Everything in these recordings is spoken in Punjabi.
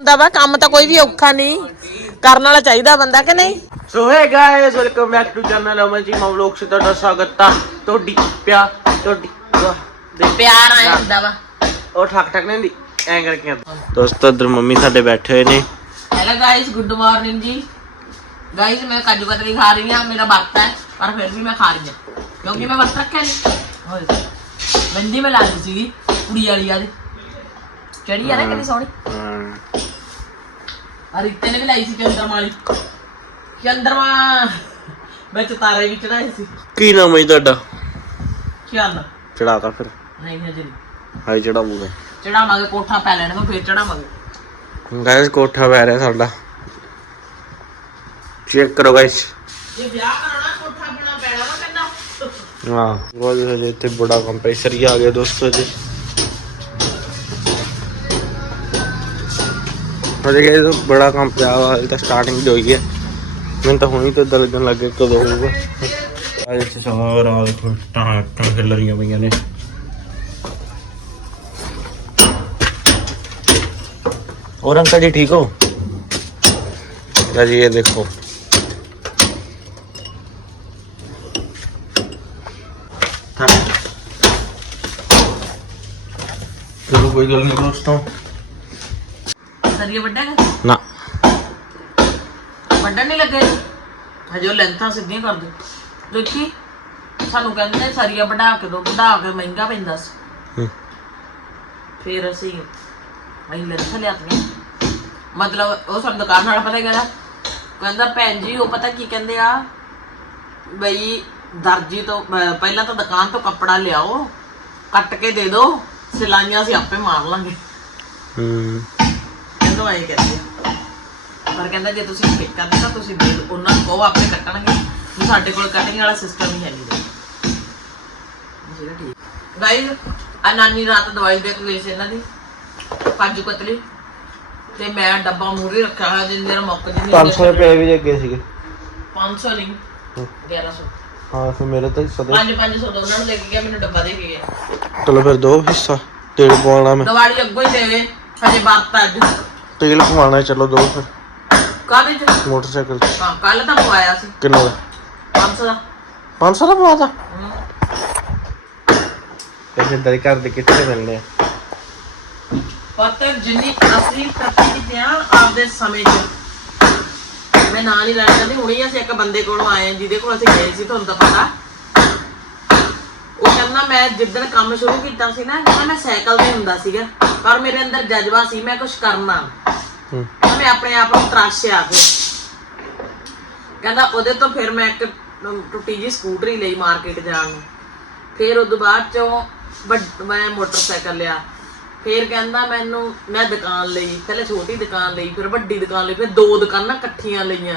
ਹੁੰਦਾ ਵਾ ਕੰਮ ਤਾਂ ਕੋਈ ਵੀ ਔਖਾ ਨਹੀਂ। ਕਰਨ ਵਾਲਾ ਚਾਹੀਦਾ ਬੰਦਾ ਕਿ ਨਹੀਂ? ਸੋ ਹੈ guys welcome back to channel Aman ji ਮਵਲੋਗ ਸੇ ਤੁਹਾਡਾ ਸਵਾਗਤ ਹੈ ਤੁਹਾਡੀ ਪਿਆ ਤੁਹਾਡੀ ਵਾਹ, ਦੇ ਪਿਆਰ ਆਇਆ ਹੁੰਦਾ ਵਾ। ਉਹ ਠੱਕ ਠੱਕ ਨਹੀਂ ਹੁੰਦੀ ਐਂ ਕਰਕੇ ਦੋਸਤੋ ਇਧਰ ਮੰਮੀ ਸਾਡੇ ਬੈਠੇ ਹੋਏ ਨੇ। ਹੈਲੋ ਗਾਇਸ ਗੁੱਡ ਮਾਰਨਿੰਗ ਜੀ। ਗਾਇਸ ਮੈਂ ਕਾਜੂ ਕਤਲੀ ਖਾ ਰਹੀ ਹਾਂ ਮੇਰਾ ਵਕਤ ਹੈ ਪਰ ਫਿਰ ਵੀ ਮੈਂ ਖਾ ਰਹੀ ਹਾਂ। ਕਿਉਂਕਿ ਮੈਂ ਵਰਤ ਰੱਖਿਆ ਨਹੀਂ ਹੋਏ ਬੰਦੀ ਮੈਂ ਲਾਦੀ ਸੀਗੀ ਕੁੜੀ ਵਾਲੀ ਆ ਦੇ ਚੜੀ ਆ ਨਾ ਕਿੰਨੀ ਸੋਹਣੀ। ਹਾਂ। ਆ ਰਿੱਤੇ ਨੇ ਵੀ ਲਾਈ ਸੀ ਚੰਦਰਮਾ ਵਾਲੀ। ਚੰਦਰਮਾ ਵਿੱਚ ਤਾਰੇ ਵੀ ਚੜਾਏ ਸੀ। ਕੀ ਨਾਮ ਹੈ ਜੀ ਤੁਹਾਡਾ? ਚੱਲ ਚੜਾਤਾ ਫਿਰ। ਨਹੀਂ ਹਜੇ ਹਾਈ ਚੜਾਉਂਗੇ। ਚੜਾਵਾਂਗੇ ਕੋਠਾ ਪੈ ਲੈਣਾ ਫਿਰ ਚੜਾਵਾਂਗੇ। ਗਾਇਸ ਕੋਠਾ ਪੈ ਰਿਹਾ ਸਾਡਾ। ਚੈੱਕ ਕਰੋ ਗਾਇਸ। ਜੇ ਵਿਆਹ ਕਰਾਉਣਾ ਕੋਠਾ ਬਣਾ ਪੈਣਾ ਵਾ ਕਹਿੰਦਾ। ਹਾਂ। ਬਹੁਤ ਹਜੇ ਇੱਥੇ ਬੜਾ ਕੰਪਰੈਸਰ ਹੀ ਆ ਗਿਆ ਦੋਸਤੋ ਜੀ और देखिए तो बड़ा काम पे हुआ अभी तक स्टार्टिंग जो हुई है। मैंने तो हुई तो दर्द लगे तो दो सारा देखो टाटा हिल रही भैया ने। और अंकल जी ठीक हो? हाँ जी ये देखो। चलो कोई गल नहीं दोस्तों। ਸਰੀਆ ਵੱਡਾ ਹੈਗਾ ਨਾ। ਵੱਡਾ ਨਹੀਂ ਲੱਗੇ? ਹਜੇ ਉਹ ਲੈਂਥਾਂ ਸਿੱਧੀਆਂ ਮਤਲਬ ਉਹ ਸਾਨੂੰ ਦੁਕਾਨ ਵਾਲਾ ਕਹਿੰਦਾ? ਭੈਣ ਜੀ ਉਹ ਪਤਾ ਕੀ ਕਹਿੰਦੇ ਆ? ਬਈ ਦਰਜੀ ਤੋਂ ਪਹਿਲਾਂ ਤਾਂ ਦੁਕਾਨ ਤੋਂ ਕੱਪੜਾ ਲਿਆਓ ਕੱਟ ਕੇ ਦੇ ਦਿਓ ਸਿਲਾਈਆਂ ਅਸੀਂ ਆਪੇ ਮਾਰ ਲਾਂਗੇ। ਕਹਿੰਦਾ ਆਏ ਕਹਿੰਦੇ ਆ। ਪਰ ਕਹਿੰਦਾ ਜੇ ਤੁਸੀਂ ਫਿੱਟ ਕਰਦੇ ਤਾਂ ਤੁਸੀਂ ਦੇ ਦਿਓ ਉਹਨਾਂ ਨੂੰ ਕਹੋ ਆਪੇ ਕੱਟਣਗੇ। ਵੀ ਸਾਡੇ ਕੋਲ ਕਟਿੰਗ ਵਾਲਾ ਸਿਸਟਮ ਹੀ ਹੈ ਨਹੀਂ ਜਿਹੜਾ ਠੀਕ। ਗਾਇਸ ਆ ਨਾਨੀ ਰਾਤ ਦਵਾਈ ਦੇ ਕੇ ਗਈ ਸੀ ਇਹਨਾਂ ਦੀ ਕਾਜੂ ਕਤਲੀ ਤੇ ਮੈਂ ਡੱਬਾ ਮੂਰੇ ਰੱਖਿਆ ਹੋਇਆ ਜਿੰਨੇ ਦੇਰ ਮੁੱਕ ਜਿੰਨੀ 500 ਰੁਪਏ ਵੀ ਅੱਗੇ ਸੀਗੇ। 500 ਨਹੀਂ ਹੂੰ। 1100 ਹਾਂ ਫਿਰ ਮੇਰੇ ਤਾਂ ਹਿੱਸਾ ਦੇ 5 500 ਦੋਨਾਂ ਨੂੰ ਦੇ ਕੇ ਗਿਆ ਮੈਨੂੰ ਡੱਬਾ ਦੇ ਕੇ ਗਿਆ। ਚਲੋ ਫਿਰ ਦੋ ਹਿੱਸਾ ਤੇਲ ਪਵਾਉਣਾ ਮੈਂ। ਦਿਵਾਲੀ ਅੱਗੋਂ ਹੀ ਦੇਵੇ ਹਜੇ ਬਾਤ ਅੱਜ। ਤੇਲ ਪਵਾਉਣਾ ਹੈ, ਚਲੋ ਦੋ ਫਿਰ। ਕਾਹਦੇ ਚ? ਮੋਟਰਸਾਈਕਲ 'ਚ। ਹਾਂ ਕੱਲ ਤਾਂ ਪਵਾਇਆ ਸੀ। ਕਿੰਨੇ ਦਾ? 500 ਦਾ। 500 ਦਾ ਪਵਾਤਾ? ਹਮ। ਪੈਸੇ ਦਰ ਘਰ ਦੇ ਕਿੱਥੇ ਮਿਲਨੇ ਆ? ਪਤਰ ਜਿੰਨੀ ਅਸਲੀ ਪ੍ਰਤੀ ਪਿਆਰ ਆਪਦੇ ਸਮੇਂ 'ਚ। ਮੈਂ ਨਾਲ ਹੀ ਲੈਣ ਜਾਂਦੀ ਹੁਣੀ ਅਸੀਂ ਇੱਕ ਬੰਦੇ ਕੋਲੋਂ ਆਏ ਹਾਂ, ਜਿਹਦੇ ਕੋਲ ਅਸੀਂ ਗਏ ਸੀ ਤੁਹਾਨੂੰ ਤਾਂ ਪਤਾ। ਕਹਿੰਦਾ ਮੈਂ ਜਿੱਦਣ ਕੰਮ ਸ਼ੁਰੂ ਕੀਤਾ ਸੀ ਨਾ ਕਹਿੰਦਾ ਮੈਂ ਸਾਈਕਲ ਤੇ ਹੁੰਦਾ ਸੀਗਾ ਪਰ ਮੇਰੇ ਅੰਦਰ ਜਜ਼ਬਾ ਸੀ ਮੈਂ ਕੁਝ ਕਰਨਾ। ਹੂੰ। ਤਾਂ ਮੈਂ ਆਪਣੇ ਆਪ ਨੂੰ ਤਰਾਸ਼ਿਆ ਫਿਰ ਕਹਿੰਦਾ ਉਹਦੇ ਤੋਂ ਫਿਰ ਮੈਂ ਇੱਕ ਟੁੱਟੀ ਜੀ ਸਕੂਟਰੀ ਲਈ ਮਾਰਕੀਟ ਜਾਣ ਨੂੰ। ਫਿਰ ਉਦੋਂ ਬਾਅਦ ਚੋਂ ਵੱਡ- ਮੈਂ ਮੋਟਰਸਾਈਕਲ ਲਿਆ। ਫਿਰ ਕਹਿੰਦਾ ਮੈਨੂੰ ਮੈਂ ਦੁਕਾਨ ਲਈ ਪਹਿਲੇ ਛੋਟੀ ਦੁਕਾਨ ਲਈ ਫਿਰ ਵੱਡੀ ਦੁਕਾਨ ਲਈ ਫਿਰ ਦੋ ਦੁਕਾਨਾਂ ਇਕੱਠੀਆਂ ਲਈਆਂ।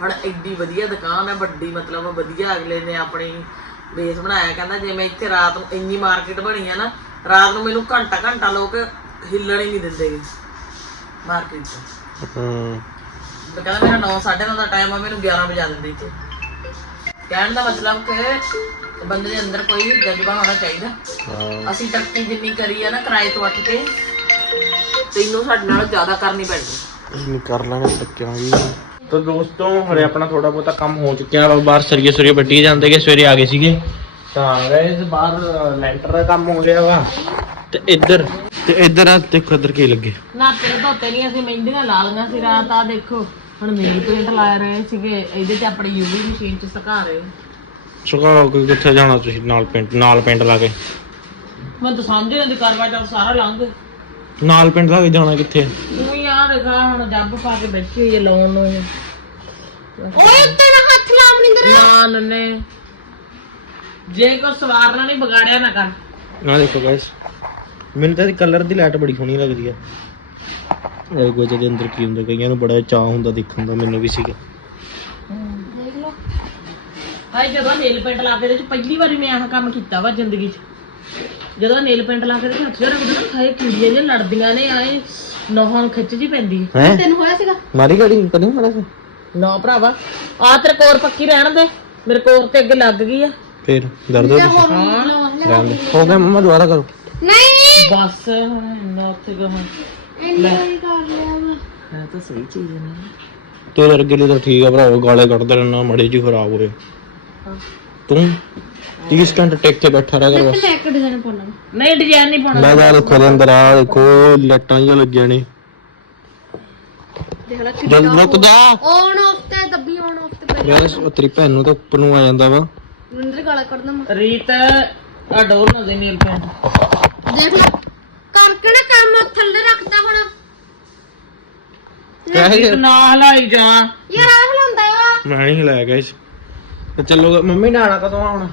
ਹੁਣ ਐਡੀ ਵਧੀਆ ਦੁਕਾਨ ਹੈ ਵੱਡੀ ਮਤਲਬ ਵਧੀਆ ਅਗਲੇ ਨੇ ਆਪਣੀ ਬੇਸ ਬਣਾਇਆ। ਕਹਿੰਦਾ ਜੇ ਮੈਂ ਇੱਥੇ ਰਾਤ ਨੂੰ ਇੰਨੀ ਮਾਰਕੀਟ ਬਣੀ ਆ ਨਾ ਰਾਤ ਨੂੰ ਮੈਨੂੰ ਘੰਟਾ ਘੰਟਾ ਲੋਕ ਹਿੱਲਣ ਹੀ ਨਹੀਂ ਦਿੰਦੇ ਮਾਰਕੀਟ ਹੂੰ ਤੇ। ਕਹਿੰਦਾ ਮੇਰਾ 9 9:30 ਦਾ ਟਾਈਮ ਆ ਮੈਨੂੰ 11 ਵਜਾ ਦਿੰਦੇ ਇੱਥੇ। ਕਹਿਣ ਦਾ ਮਤਲਬ ਕਿ ਬੰਦੇ ਦੇ ਅੰਦਰ ਕੋਈ ਜਜ਼ਬਾ ਹੋਣਾ ਚਾਹੀਦਾ। ਹਾਂ। ਅਸੀਂ ਤਰੱਕੀ ਜਿੰਨੀ ਕਰੀ ਆ ਨਾ ਕਿਰਾਏ ਤੋਂ ਉੱਠ ਕੇ ਤੈਨੂੰ ਸਾਡੇ ਨਾਲ ਜ਼ਿਆਦਾ ਕਰਨੀ ਪੈਣੀ। ਨਹੀਂ ਕਰ ਲਾਂਗੇ ਟੱਕਿਆਂ ਵੀ ਤਾਂ ਦੋਸਤੋ ਹਰੇ ਆਪਣਾ ਥੋੜਾ ਬਹੁਤਾ ਕੰਮ ਹੋ ਚੁੱਕਿਆ ਵਾ ਬਾਹਰ ਸਰੀਏ ਸਰੀਏ ਵੱਟੀ ਜਾਂਦੇ ਕਿ ਸਵੇਰੇ ਆ ਗਏ ਸੀਗੇ। ਤਾਂ ਗਏ ਬਾਹਰ ਲੈਂਟਰ ਦਾ ਕੰਮ ਹੋ ਗਿਆ ਵਾ। ਤੇ ਇੱਧਰ ਤੇ ਇੱਧਰ ਆ ਦੇਖੋ ਇੱਧਰ ਕੀ ਲੱਗੇ। ਨਾ ਤੇਰੇ ਧੋਤੇ ਨਹੀਂ ਅਸੀਂ ਮਹਿੰਦੀਆਂ ਲਾ ਲਈਆਂ ਸੀ ਰਾਤ ਆ ਦੇਖੋ। ਹੁਣ ਮੇਰੀ ਪ੍ਰਿੰਟ ਲਾ ਰਹੇ ਸੀਗੇ ਇਹਦੇ ਤੇ ਆਪਣੀ ਯੂਵੀ ਮਸ਼ੀਨ 'ਚ ਸੁਕਾ ਰਹੇ। ਸੁਕਾ ਕੋਈ ਕਿੱਥੇ ਜਾਣਾ ਤੁਸੀਂ ਨਾਲ ਪਿੰਡ ਨਾਲ ਪਿੰਡ ਲਾ ਕੇ। ਮੈਂ ਤਾਂ ਸਮਝ ਨਹੀਂ ਕਰਵਾ ਚੌਥ ਸਾਰਾ ਲੰਘ। ਨਾਲ ਪਿੰਡ ਲਾ ਕੇ ਜਾਣਾ ਕਿੱਥੇ? ਤੂੰ ਯਾਰ ਦੇਖਾ ਹੁਣ ਜੱਬ ਪਾ ਕੇ ਬੈਠੀ ਹੋਈ ਹੈ ਲਾਉਣ ਨੂੰ। ਓਏ ਉੱਤੇ ਨਾ ਹੱਥ ਲਾ ਮਨਿੰਦਰ। ਨਾ ਨੰਨੇ। ਜੇ ਕੋ ਸਵਾਰਨਾ ਨਹੀਂ ਵਿਗਾੜਿਆ ਨਾ ਕਰ। ਨਾ ਦੇਖੋ ਗਾਇਸ ਮੈਨੂੰ ਤਾਂ ਕਲਰ ਦੀ ਲਾਈਟ ਬੜੀ ਸੋਹਣੀ ਲੱਗਦੀ ਆ ਇਹ ਗੋਜੇ ਦੇ ਅੰਦਰ ਕੀ ਹੁੰਦਾ ਕਈਆਂ ਨੂੰ ਬੜਾ ਚਾਹ ਹੁੰਦਾ ਦੇਖਣ ਦਾ ਮੈਨੂੰ ਵੀ ਸੀਗਾ। ਦੇਖ ਲਓ ਹਾਈ ਜਦੋਂ ਨੇਲ ਪੇਂਟ ਲਾ ਕੇ ਇਹਦੇ ਚ ਪਹਿਲੀ ਵਾਰੀ ਮੈਂ ਆਹ ਕੰਮ ਕੀਤਾ ਵਾ ਜ਼ਿੰਦਗੀ 'ਚ। ਜਦੋਂ ਨੇਲ ਪੇਂਟ ਲਾ ਕੇ ਇਹਦੇ ਹੱਥ ਜਰ ਨਾ ਖਾਏ ਕੀੜੀਆਂ ਜਿਹੀਆਂ ਲੜਦੀਆਂ ਨੇ ਆਏ ਨਹਾਉਣ ਖਿੱਚ ਜੀ ਪੈਂਦੀ ਹੈ। ਤੈਨੂੰ ਹੋਇਆ ਸੀਗਾ? ਮਾਰੀ ਗਾੜੀ ਕਦੀ ਮਾਰਾ ਸੀ ਨਾ ਭਰਾਵਾ ਆ ਤੇਰੇ ਕੋਰ ਪੱਕੀ ਰਹਿਣ ਦੇ ਮੇਰੇ ਕੋਰ ਤੇ ਅੱਗੇ ਲੱਗ ਗਈ ਆ। ਫਿਰ ਦਰਦ ਹੋ ਰਹੀ ਹਾਂ। ਹੋ ਗਿਆ ਮੰਮਾ ਦੁਬਾਰਾ ਕਰੋ। ਬਸ ਹੁਣ ਨਾ ਉੱਥੇ ਗਾਹਾਂ ਲੈ। ਹੈ ਤਾਂ ਸਹੀ ਚੀਜ਼ ਨੇ। ਤੇਰੇ ਵਰਗੇ ਲਈ ਤਾਂ ਠੀਕ ਆ ਭਰਾਵਾ ਗਾਲੇ ਕੱਢਦੇ ਰਹਿਣਾ ਮੜੇ ਜੀ ਖਰਾਬ ਹੋਏ। ਤੂੰ? 30 ਘੰਟੇ ਟਿਕ ਕੇ ਬੈਠਾ ਰਹਿ ਕਰ। ਬਸ ਲੈ ਕੇ ਡਿਜ਼ਾਈਨ ਪਾਉਣਾ? ਨਹੀਂ ਡਿਜ਼ਾਈਨ ਨਹੀਂ ਪਾਉਣਾ। ਮੈਂ ਤਾਂ ਦੇਖੋ ਦੇ ਅੰਦਰ ਆ ਦੇਖੋ ਲੱਟਾਂ ਜਿਹੀਆਂ ਲੱਗੀਆਂ ਨੇ। ਦੇਖ ਲੈ ਜਲ ਰੁਕ ਜਾ। ਔਨ ਆਫ ਤੇ ਦੱਬੀ ਔਨ ਆਫ ਤੇ ਪਹਿਲਾਂ। ਯਾਰ ਉਹ ਤੇਰੀ ਭੈਣ ਨੂੰ ਤਾਂ ਉੱਪਰ ਨੂੰ ਆ ਜਾਂਦਾ ਵਾ। ਨਿੰਦਰ ਗਾਲਾ ਕੱਢਦਾ ਮੈਂ। ਰੀਤ ਆ ਡੋਰ ਨਾ ਦੇ ਨੀਲ ਪੈਂਟ ਦੇਖ ਲੈ ਕਰਕੇ ਨਾ ਕੰਮ ਥੱਲੇ ਰੱਖਤਾ ਹੁਣ। ਨਾ ਹਲਾਈ ਜਾ। ਯਾਰ ਆਹ ਹਲਾਉਂਦਾ ਆ ਮੈਂ ਨਹੀਂ ਹਿਲਾਇਆ ਗਾਇਸ ਤੇ ਚੱਲੋ ਮੰਮੀ ਨਾਣਾ ਕਦੋਂ ਆਉਣਾ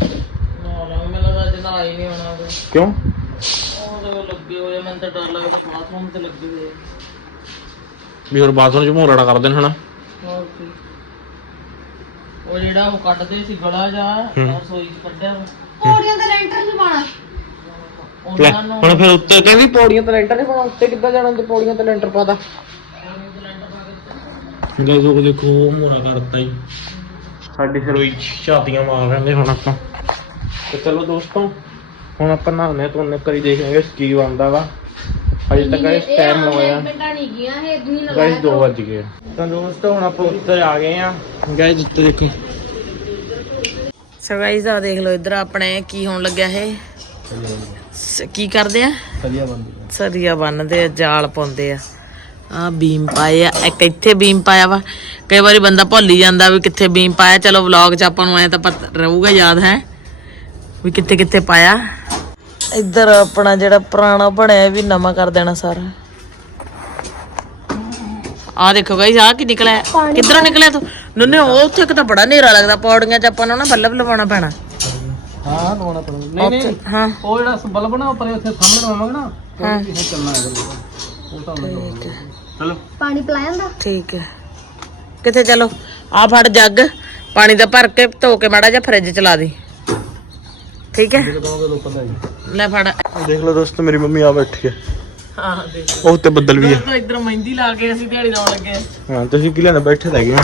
ਨਾ ਨਾ ਮੈਨੂੰ ਤਾਂ ਅੱਜ ਨਾ ਹੀ ਨਹੀਂ ਆਉਣਾ। ਕਿਉਂ? ਉਹ ਤਾਂ ਲੱਗੇ ਹੋਏ ਮੈਨੂੰ ਤਾਂ ਡਰ ਲੱਗਦਾ ਬਾਥਰੂਮ ਤੇ ਲੱਗੇ ਹੋਏ। ਵੀ ਹੋਰ ਬਾਥਰੂਮ ਚ ਮੋਰੜਾ ਕਰ ਦੇਣ ਹਨਾ? ਹੋਰ ਕੀ। ਉਹ ਜਿਹੜਾ ਉਹ ਕੱਢਦੇ ਸੀ ਗਲਾ ਜਾ ਰਸੋਈ ਚ ਕੱਢਿਆ ਵਾ। ਪੌੜੀਆਂ ਦੇ ਲੈਂਟਰ ਨਹੀਂ ਪਾਣਾ ਲੈ ਉਹਨਾਂ ਨੂੰ ਹੁਣ ਫਿਰ ਉੱਤੇ ਕਹਿੰਦੀ ਪੌੜੀਆਂ ਤੇ ਲੈਂਟਰ ਨਹੀਂ ਪਾਉਣਾ ਉੱਤੇ ਕਿੱਦਾਂ ਜਾਣਾ ਤੇ ਪੌੜੀਆਂ ਤੇ ਲੈਂਟਰ ਪਾਦਾ ਗਾਇਸ ਉਹ ਦੇਖੋ ਮੋਰਾ ਕਰਤਾ ਹੀ ਸਾਡੀ ਉਹੀ ਛਾਤੀਆਂ ਮਾਰ ਰਹੇ ਹੁਣ ਆਪਾਂ। ਤੇ ਚਲੋ ਦੋਸਤੋ ਹੁਣ ਆਪਾਂ ਨਹਾਉਣੇ ਤੋਂ ਕਰੀ ਦੇਖਾਂਗੇ ਕੀ ਬਣਦਾ ਵਾ। ਅਜੇ ਤੱਕ ਇਸ ਟਾਈਮ ਨਹੀਂ ਗਿਆ ਇਹ ਇਦਨੀ ਗਾਇਸ 2 ਵੱਜ ਗਏ। ਤਾਂ ਦੋਸਤੋ ਹੁਣ ਆਪਾਂ ਉੱਤੇ ਆ ਗਏ ਆ ਗਾਇਸ ਉੱਤੇ ਦੇਖੋ। ਸੋ ਗਾਈਜ਼ ਆ ਦੇਖ ਲਓ ਇੱਧਰ ਆਪਣੇ ਕੀ ਹੋਣ ਲੱਗਿਆ ਇਹ। ਕੀ ਕਰਦੇ ਆ? ਵਧੀਆ ਬੰਦੀ ਸਰੀਆ ਬੰਨਦੇ ਆ ਜਾਲ ਪਾਉਂਦੇ ਆ। ਆ ਬੀਮ ਪਾਏ ਆ ਇੱਕ ਇੱਥੇ ਬੀਮ ਪਾਇਆ ਵਾ। ਕਈ ਵਾਰੀ ਬੰਦਾ ਭੁੱਲ ਹੀ ਜਾਂਦਾ ਵੀ ਕਿੱਥੇ ਬੀਮ ਪਾਇਆ। ਚਲੋ ਵਲੌਗ 'ਚ ਆਪਾਂ ਨੂੰ ਐ ਤਾਂ ਪਤਾ ਰਹੂਗਾ ਯਾਦ ਹੈ? ਵੀ ਕਿੱਥੇ ਕਿੱਥੇ ਪਾਇਆ। ਇੱਧਰ ਆਪਣਾ ਜਿਹੜਾ ਪੁਰਾਣਾ ਬਣਿਆ ਵੀ ਨਵਾਂ ਕਰ ਦੇਣਾ ਸਾਰਾ। ਆ ਦੇਖੋ ਗਾਈਸ ਆ ਕੀ ਨਿਕਲਿਆ? ਕਿੱਧਰੋਂ ਨਿਕਲਿਆ ਤੂੰ? ਨੁੰਨੇ ਉਹ ਉੱਥੇ ਇੱਕ ਤਾਂ ਬੜਾ ਹਨੇਰਾ ਲੱਗਦਾ। ਪੌੜੀਆਂ 'ਚ ਆਪਾਂ ਨੂੰ ਨਾ ਬੱਲਬ ਲਵਾਉਣਾ ਪੈਣਾ। ਹਾਂ ਲਵਾਉਣਾ ਪੈਣਾ। ਨਹੀਂ ਉੱਥੇ- ਹਾਂ। ਉਹ ਜਿਹੜਾ ਬਲਬ ਨਾ ਉੱਪਰ ਉੱਥੇ ਸਾਹਮਣੇ ਲਵਾਵਾਂਗੇ ਨਾ ਹਾਂ। ਉਹ ਚੱਲਣਾ ਹੈ ਉਹ ਤਾਂ ਹੈ। ਚਲੋ। ਪਾਣੀ ਪਿਲਾਇਆ ਠੀਕ ਹੈ। ਕਿੱਥੇ ਚਲੋ? ਆ ਫੜ ਜੱਗ। ਪਾਣੀ ਦਾ ਭਰ ਕੇ ਧੋ ਕੇ ਮਾੜਾ ਜਿਹਾ ਫਰਿੱਜ ਚ ਲਾ ਦੀ। ਠੀਕ ਹੈ? ਲੈ ਫੜ। ਦੇਖ ਲਓ ਦੋਸਤੋ ਮੇਰੀ ਮੰਮੀ ਆ ਬੈਠੀ ਹੈ। ਹਾਂ ਦੇਖ। ਉਹ ਉੱਤੇ ਬੱਦਲ ਵੀ ਹੈ। ਤਾਂ ਇਧਰ ਮਹਿੰਦੀ ਲਾ ਕੇ ਅਸੀਂ ਦਿਹਾੜੀ ਲਾਉਣ ਲੱਗੇ ਹਾਂ। ਹਾਂ ਤੁਸੀਂ ਕੀ ਲੈਣਾ ਬੈਠੇ ਲੱਗੇ ਆ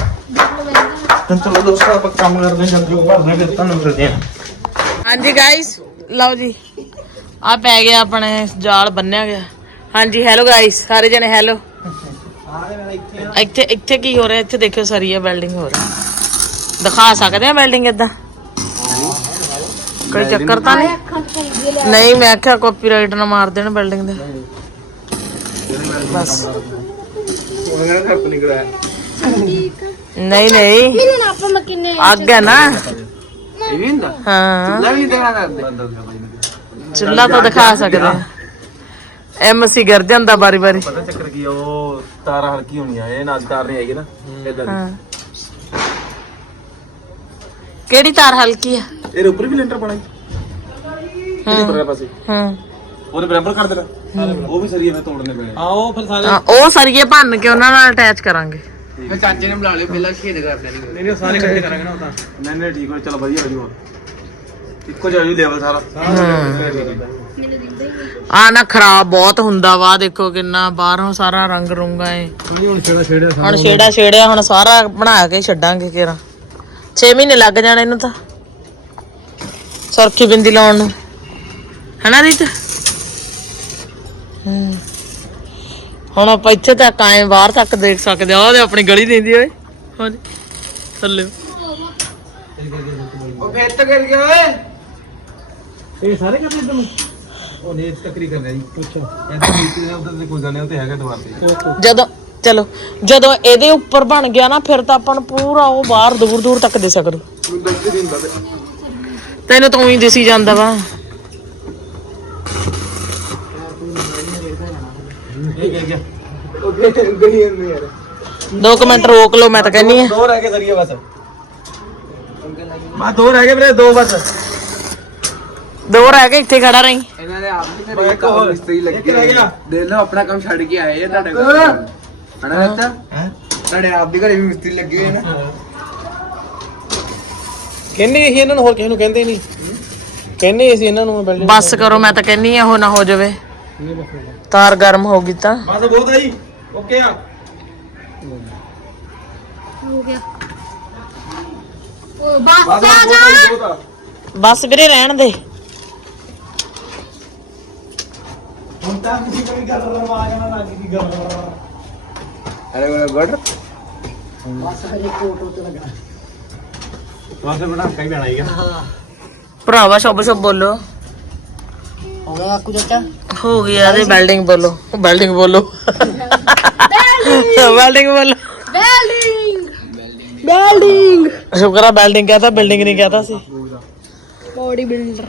ਤਾਂ ਚਲੋ ਦੋਸਤੋ ਆਪਾਂ ਕੰਮ ਕਰਦੇ ਹਾਂ ਜਲਦੀ ਭਰਦੇ ਫਿਰ ਤੁਹਾਨੂੰ ਮਿਲਦੇ ਹਾਂ। ਹਾਂਜੀ ਗਾਇਸ ਲਓ ਜੀ। ਆ ਪੈ ਗਿਆ ਆਪਣੇ ਜਾਲ ਬੰਨਿਆ ਗਿਆ। ਹਾਂਜੀ ਹੈਲੋ ਗਾਇਸ ਸਾਰੇ ਜਣੇ ਹੈਲੋ ਇੱਥੇ ਇੱਥੇ ਕੀ ਹੋ ਰਿਹਾ? ਇੱਥੇ ਦੇਖਿਓ ਸਰੀਆ ਬਿਲਡਿੰਗ ਹੋ ਰਹੀ। ਦਿਖਾ ਸਕਦੇ ਆ ਬਿਲਡਿੰਗ ਇਦਾਂ ਕੋਈ ਚੱਕਰ ਤਾਂ ਨਹੀਂ? ਨਹੀਂ ਮੈਂ ਆਖਿਆ ਕਾਪੀਰਾਈਟ ਨਾ ਮਾਰ ਦੇਣ ਬਿਲਡਿੰਗ ਦੇ। ਬਸ। ਉਹਨਾਂ ਨੇ ਹੱਥ ਨਹੀਂ ਕਰਾਇਆ। ਨਹੀਂ ਨਹੀਂ। ਇਹਨੇ ਨਾ ਆਪਾਂ ਮੈਂ ਕਿੰਨੇ ਅੱਗ ਹੈ ਨਾ? ਇਹ ਵੀ ਹੁੰਦਾ? ਹਾਂ। ਲੈ ਵੀ ਦੇਖਣਾ ਕਰਦੇ ਚੁੱਲਾ ਤਾਂ ਦਿਖਾ ਸਕਦੇ ਆ। ਐਮਸੀ ਗਿਰ ਜਾਂਦਾ ਬਾਰੀ ਬਾਰੀ ਪਤਾ ਚੱਕਰ ਕੀ ਆ, ਉਹ ਤਾਰਾਂ ਹਲਕੀ ਹੋਣੀ ਆ ਇਹ ਨਾਲ ਤਾਰ ਨਹੀਂ ਹੈਗੀ ਨਾ ਇਦਾਂ ਹਾਂ। ਕਿਹੜੀ ਤਾਰ ਹਲਕੀ ਆ? ਇਹਦੇ ਉੱਪਰ ਵੀ ਲੈਂਟਰ ਪਾਣਾ ਹਾਂ। ਉੱਪਰਲੇ ਪਾਸੇ। ਹਾਂ। ਉਹਦੇ ਬਰਾਬਰ ਕਰ ਦੇਣਾ। ਉਹ ਵੀ ਸਰੀਏ ਮੈਂ ਤੋੜਨੇ ਪੈਣੇ। ਉਹ ਫਿਰ ਸਾਰੇ ਹਾਂ, ਉਹ ਸਰੀਏ ਭੰਨ ਕੇ ਉਹਨਾਂ ਨਾਲ ਅਟੈਚ ਕਰਾਂਗੇ। ਮੈਂ ਚਾਚੇ ਨੇ ਬੁਲਾ ਲਿਓ ਪਹਿਲਾਂ ਸ਼ੇਦ ਕਰ ਦੇਣੀ ਨਹੀਂ ਨਹੀਂ ਸਾਰੇ ਇਕੱਠੇ ਕਰਾਂਗੇ ਨਾ ਉਹ ਤਾਂ। ਨਹੀਂ ਨਹੀਂ ਠੀਕ ਹੋ ਚਲੋ ਵਧੀਆ ਹੋ ਜੂਗਾ ਇੱਕੋ ਜਿਹਾ ਹੀ ਲੈਵਲ ਸਾਰਾ। ਆ ਨਾ ਖਰਾਬ ਬਹੁਤ ਹੁੰਦਾ ਵਾ ਦੇਖੋ ਕਿੰਨਾ ਬਾਹਰੋਂ ਸਾਰਾ ਰੰਗ ਰੁੰਗਾ ਏ ਹੁਣ ਛੇੜਾ ਛੇੜੇ ਹੁਣ ਛੇੜਾ ਛੇੜਿਆ ਹੁਣ ਸਾਰਾ ਬਣਾ ਕੇ ਛੱਡਾਂਗੇ ਕਿਰਾ 6 ਮਹੀਨੇ ਲੱਗ ਜਾਣੇ ਇਹਨੂੰ ਤਾਂ। ਸਰਖੀ ਬਿੰਦੀ ਲਾਉਣ ਨੂੰ। ਹਨਾ ਰੀਤ? ਹੂੰ। ਹੁਣ ਆਪਾਂ ਇੱਥੇ ਤੱਕ ਆਏ ਬਾਹਰ ਤੱਕ ਦੇਖ ਸਕਦੇ ਆ। ਉਹਦੇ ਆਪਣੀ ਗਲੀ ਦਿੰਦੀ ਓਏ। ਹਾਂਜੀ। ਥੱਲੇ। ਉਹ ਫੇਰ ਤਾਂ ਗਿਆ ਓਏ। ਇਹ ਸਾਰੇ ਕਰਦੇ ਤੈਨੂੰ ਉਹ ਨੇ ਤਕਰੀ ਕਰ ਰਿਹਾ ਜੀ। ਅੱਛਾ। ਇੱਧਰ ਨੀਚੇ ਉਧਰ ਤੇ ਕੋਈ ਜਾਣੇ ਉੱਤੇ ਹੈਗਾ ਦੁਆਰ ਤੇ। ਜਦੋਂ ਚਲੋ ਜਦੋਂ ਇਹਦੇ ਉੱਪਰ ਬਣ ਗਿਆ ਨਾ ਫਿਰ ਤਾਂ ਆਪਾਂ ਨੂੰ ਪੂਰਾ ਉਹ ਬਾਹਰ ਦੂਰ ਦੂਰ ਤੱਕ ਦੇ ਸਕਦੇ। ਦੱਸ ਦਿਨ ਬਾਅਦ ਤੈਨੂੰ ਤਾਂ ਉਹੀ ਦਿਸੀ ਜਾਂਦਾ ਵਾ। ਇਹ ਗਿਰ ਗਿਆ ਉਹ ਫੇਰ ਗਈ ਨਹੀਂ ਯਾਰ ਦੋ ਕੁ ਮਿੰਟ ਰੋਕ ਲਓ ਮੈਂ ਤਾਂ ਕਹਿੰਨੀ ਆ। ਦੋ ਰਹਿ ਗਏ ਸਰੀਏ ਬਸ। ਮੈਂ ਦੋ ਰਹਿ ਗਏ ਵੀਰੇ ਦੋ ਬਸ। ਦੋ ਰਹਿ ਗਏ ਇੱਥੇ ਖੜਾ ਰਹੀ। ਇਹਨਾਂ ਨੇ ਆਪ ਵੀ ਮੇਰੇ ਕੰਮ ਮਿਸਤਰੀ ਲੱਗੇ ਰਹਿ ਗਿਆ। ਦੇਖ ਲਓ ਆਪਣਾ ਕੰਮ ਛੱਡ ਕੇ ਆਏ ਆ ਤੁਹਾਡੇ ਕੋਲ ਹਣਾ ਹੈ। ਤੁਹਾਡੇ ਆਪ ਦੇ ਘਰੇ ਵੀ ਮਿਸਤਰੀ ਲੱਗੇ ਹੋਏ ਨਾ। ਕਹਿੰਦੇ ਸੀ ਇਹਨਾਂ ਨੂੰ ਹੋਰ ਕਿਸੇ ਨੂੰ ਕਹਿੰਦੇ ਨਹੀਂ। ਕਹਿੰਦੇ ਸੀ ਇਹਨਾਂ ਨੂੰ ਬਿਲਡਿੰਗ ਬੱਸ ਕਰੋ ਮੈਂ ਤਾਂ ਕਹਿੰਨੀ ਆ ਉਹ ਨਾ ਹੋ ਜਾਵੇ। ਤਾਰ ਗਰਮ ਹੋ ਗਈ ਤਾਂ। ਬਸ ਬਹੁਤ ਆ ਜੀ। ਓਕੇ ਆ। ਹੋ ਗਿਆ। ਉਹ ਬਸ ਆ ਜਾ ਬਸ ਵੀਰੇ ਰਹਿਣ ਦੇ। ਤਾਂ ਤੁਸੀਂ ਕੋਈ ਗੱਲ ਰਵਾ ਜਾਣਾ ਲੱਗ ਗਈ ਗੱਲ ਅਰੇ ਉਹ ਗੁੱਡ ਬਸ ਬਣਾ ਕੇ ਪੈਣਾ ਹੀਗਾ ਭਰਾਵਾ ਸ਼ੁਭ ਸ਼ੁਭ ਬੋਲੋ। ਹੋ ਗਿਆ ਕਾਕੂ ਚਾਚਾ? ਹੋ ਗਿਆ ਤੇ ਬਿਲਡਿੰਗ ਬੋਲੋ। ਬਿਲਡਿੰਗ ਬੋਲੋ। ਬਿਲਡਿੰਗ ਬੋਲੋ। ਬਿਲਡਿੰਗ ਬਿਲਡਿੰਗ ਸ਼ੁਕਰ ਆ ਬਿਲਡਿੰਗ ਕਹਤਾ ਬਿਲਡਿੰਗ ਨਹੀਂ ਕਹਤਾ ਸੀ। Body builder.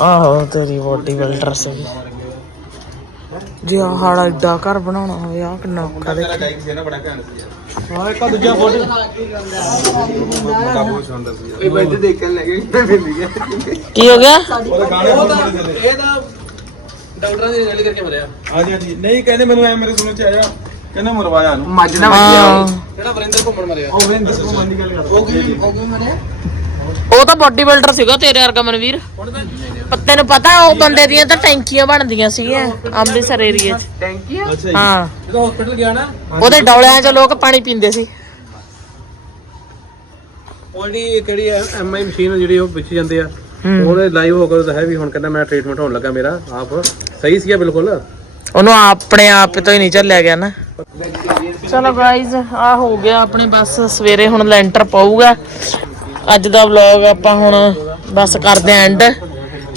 ਆਹੋ ਤੇਰੀ ਬੋਡੀ ਬਿਲਡਰ ਸੀ। ਜੀ ਆਹ ਹਾੜਾ ਏਡਾ ਘਰ ਬਣਾਉਣਾ ਹੋਵੇ ਆ ਕਿੰਨਾ ਔਖਾ ਹਾਂ ਇੱਕ ਦੂਜਾ ਫੋਟੋ ਇਹ ਬੰਦੇ ਦੇਖਣ ਲੱਗੇ ਕਿੰਨੇ ਫਿਰਦੀ ਗਿਆ। ਕੀ ਹੋ ਗਿਆ? ਇਹ ਤਾਂ ਡਾਕਟਰਾਂ ਦੀ ਰਿਜ਼ਲਟ ਕਰਕੇ ਮਰਿਆ। ਹਾਂਜੀ ਹਾਂਜੀ। ਨਹੀਂ ਕਹਿੰਦੇ ਮੈਨੂੰ ਐ ਮੇਰੇ ਸੁਣਨ ਚ ਆਇਆ। ਕਹਿੰਦਾ ਮਰਵਾਇਆ ਨੂੰ। ਮੱਝ ਨਾ ਹਾਂ ਜਿਹੜਾ ਵਰਿੰਦਰ ਘੁੰਮਣ ਮਰਿਆ। ਉਹ ਵੇਂਦ ਕੋ ਮੰਦੀ ਗੱਲ ਕਰ ਉਹ ਕਿਵੇਂ ਉਹ ਕਿਵੇਂ ਮਰਿਆ? ਉਹ ਤਾਂ ਬੋਡੀ ਬਿਲਡਰ ਸੀਗਾ ਤੇਰੇ ਵਰਗਾ ਮਨਵੀਰ। ਤੈਨੂੰ ਪਤਾ ਉਹ ਬੰਦੇ ਦੀਆਂ ਤਾਂ ਟੈਂਕੀਆਂ ਬਣਦੀਆਂ ਸੀਗੀਆਂ ਅੰਮ੍ਰਿਤਸਰ ਏਰੀਏ 'ਚ। ਟੈਂਕੀ ਅੱਛਾ ਹਾਂ। ਜਦੋਂ ਹਸਪੀਟਲ ਗਿਆ ਨਾ? ਉਹਦੇ ਡੌਲਿਆਂ 'ਚ ਲੋਕ ਪਾਣੀ ਪੀਂਦੇ ਸੀ। ਉਹਦੀ ਕਿਹੜੀ ਐਮਆਈ ਮਸ਼ੀਨ ਜਿਹੜੀ ਉਹ ਵਿੱਚ ਜਾਂਦੇ ਆ ਹੂੰ। ਉਹਨੇ ਲਾਈਵ ਹੋ ਕੇ ਦੱਸਿਆ ਵੀ ਹੁਣ ਕਹਿੰਦਾ ਮੈਂ ਟ੍ਰੀਟਮੈਂਟ ਹੋਣ ਲੱਗਾ ਮੇਰਾ ਆਪ। ਸਹੀ ਸੀਗਾ ਬਿਲਕੁਲ। ਉਹਨੂੰ ਆਪਣੇ ਆਪ ਤੋਂ ਹੀ ਨਹੀਂ ਚੱਲਿਆ ਗਿਆ ਨਾ। ਚਲੋ ਗਾਇਜ਼ ਆ ਹੋ ਗਿਆ ਆਪਣੇ ਬਸ ਸਵੇਰੇ ਹੁਣ ਲੈਂਟਰ ਪਾਊਗਾ। ਅੱਜ ਦਾ ਵਲੌਗ ਆਪਾਂ ਹੁਣ ਬਸ ਕਰਦੇ ਆਂ ਐਂਡ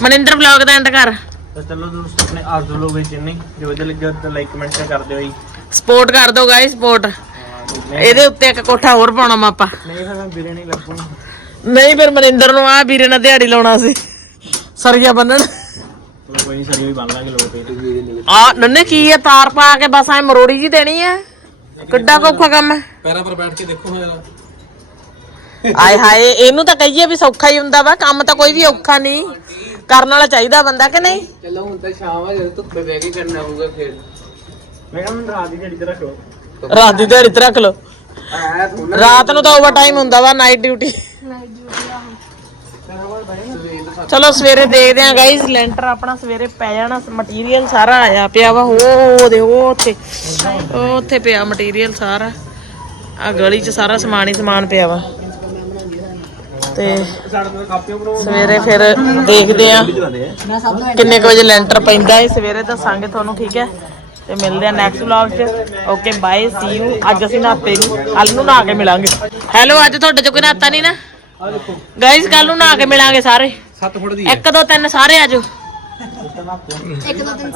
ਮਨਿੰਦਰ ਵਲੌਗ ਦਾ ਐਂਡ ਕਰ। ਤਾਂ ਚਲੋ ਦੋਸਤੋ ਆਪਣੇ ਆਜ ਵਿੱਚ ਨਹੀਂ ਜੋ ਵਧੀਆ ਲੱਗਿਆ ਤਾਂ ਲਾਈਕ ਕਮੈਂਟ ਕਰ ਦਿਓ ਜੀ। ਸਪੋਰਟ ਕਰ ਦਿਓ ਗਾਇਜ਼ ਸਪੋਰਟ ਇਹਦੇ ਉੱਤੇ ਇੱਕ ਕੋਠਾ ਹੋਰ ਪਾਉਣਾ ਵਾ ਆਪਾਂ। ਨਹੀਂ ਫਿਰ ਮੈਂ ਵੀਰੇ ਨਹੀਂ ਲੱਗੂ। ਨਹੀਂ ਫਿਰ ਮਨਿੰਦਰ ਨੂੰ ਆ ਵੀਰੇ ਨਾਲ ਦਿਹਾੜੀ ਲਾਉਣਾ ਸੀ। ਸਰੀਆ ਬੰਨਣ। ਚਲੋ ਕੋਈ ਨਹੀਂ ਸਰੀ ਵੀ ਬਣ ਲਾਂਗੇ ਲੋਕ ਤੇ ਆ ਨੰਨੇ ਕੀ ਆ ਤਾਰ ਪਾ ਕੇ ਬਸ ਐ ਮਰੋੜੀ ਜੀ ਦੇਣੀ ਆ। ਕਿੱਡਾ ਕੁ ਔਖਾ ਕੰਮ ਹੈ। ਪੈਰਾਂ ਪਰ ਬੈਠ ਕੇ ਦੇਖੋ ਮੇਰਾ ਆਏ ਹਾਏ ਇਹਨੂੰ ਤਾਂ ਕਹੀਏ ਵੀ ਸੌਖਾ ਹੀ ਹੁੰਦਾ ਵਾ ਕੰਮ ਤਾਂ ਕੋਈ ਵੀ ਔਖਾ ਨਹੀਂ। ਕਰਨ ਵਾਲਾ ਚਾਹੀਦਾ ਬੰਦਾ ਕਿ ਨਹੀਂ? ਚਲੋ ਹੁਣ ਤਾਂ ਸ਼ਾਮ ਆ ਜਦੋਂ ਧੁੱਪੇ ਬਹਿ ਕੇ ਕਰਨਾ ਹੋਊਗਾ ਫਿਰ। ਮੈਂ ਕਿਹਾ ਮੈਨੂੰ ਰਾਤ ਦੀ ਘੜੀ ਤੇ ਰੱਖੋ ਰਾਤ ਦੀ ਦਿਹਾੜੀ ਤੇ ਰੱਖ ਲਓ। ਥੋੜਾ ਰਾਤ ਨੂੰ ਤਾਂ ਓਵਰ ਟਾਈਮ ਹੁੰਦਾ ਵਾ ਨਾਈਟ ਡਿਊਟੀ ਚਲੋ ਸਵੇਰੇ ਦੇਖਦੇ ਆਂ ਗਾਇਸ ਲੈਂਟਰ ਆਪਣਾ ਸਵੇਰੇ ਪੈ ਜਾਣਾ ਮਟੀਰੀਅਲ ਸਾਰਾ ਆਇਆ ਪਿਆ ਵਾ ਹੋ ਦੇ ਉਹ ਉੱਥੇ। ਉਹ ਉੱਥੇ ਪਿਆ ਮਟੀਰੀਅਲ ਸਾਰਾ। ਆ ਗਲੀ 'ਚ ਸਾਰਾ ਸਮਾਨ ਹੀ ਸਮਾਨ ਪਿਆ ਵਾ। ਤੇ ਸਵੇਰੇ ਫਿਰ ਦੇਖਦੇ ਆਂ ਕਿੰਨੇ ਕੁ ਵਜੇ ਲੈਂਟਰ ਪੈਂਦਾ ਹੈ ਸਵੇਰੇ ਦੱਸਾਂਗੇ ਤੁਹਾਨੂੰ ਠੀਕ ਹੈ? ਤੇ ਮਿਲਦੇ ਆ ਨੈਕਸਟ ਵਲੌਗ 'ਚ। ਓਕੇ ਬਾਏ ਸੀ ਯੂ ਅੱਜ ਅਸੀਂ ਨਹਾਤੇ ਨਹੀਂ ਕੱਲ ਨੂੰ ਨਹਾ ਕੇ ਮਿਲਾਂਗੇ। ਹੈਲੋ ਅੱਜ ਤੁਹਾਡੇ ਚੋਂ ਕੋਈ ਨਹਾਤਾ ਨਹੀਂ ਨਾ? ਗਾਇਸ ਕੱਲ ਨੂੰ ਨਹਾ ਕੇ ਮਿਲਾਂਗੇ ਸਾਰੇ। 7 ਫੁੱਟ ਦੀ 1 2 3 ਸਾਰੇ ਆਜੋ ਇੱਕ ਦੋ ਦਿਨ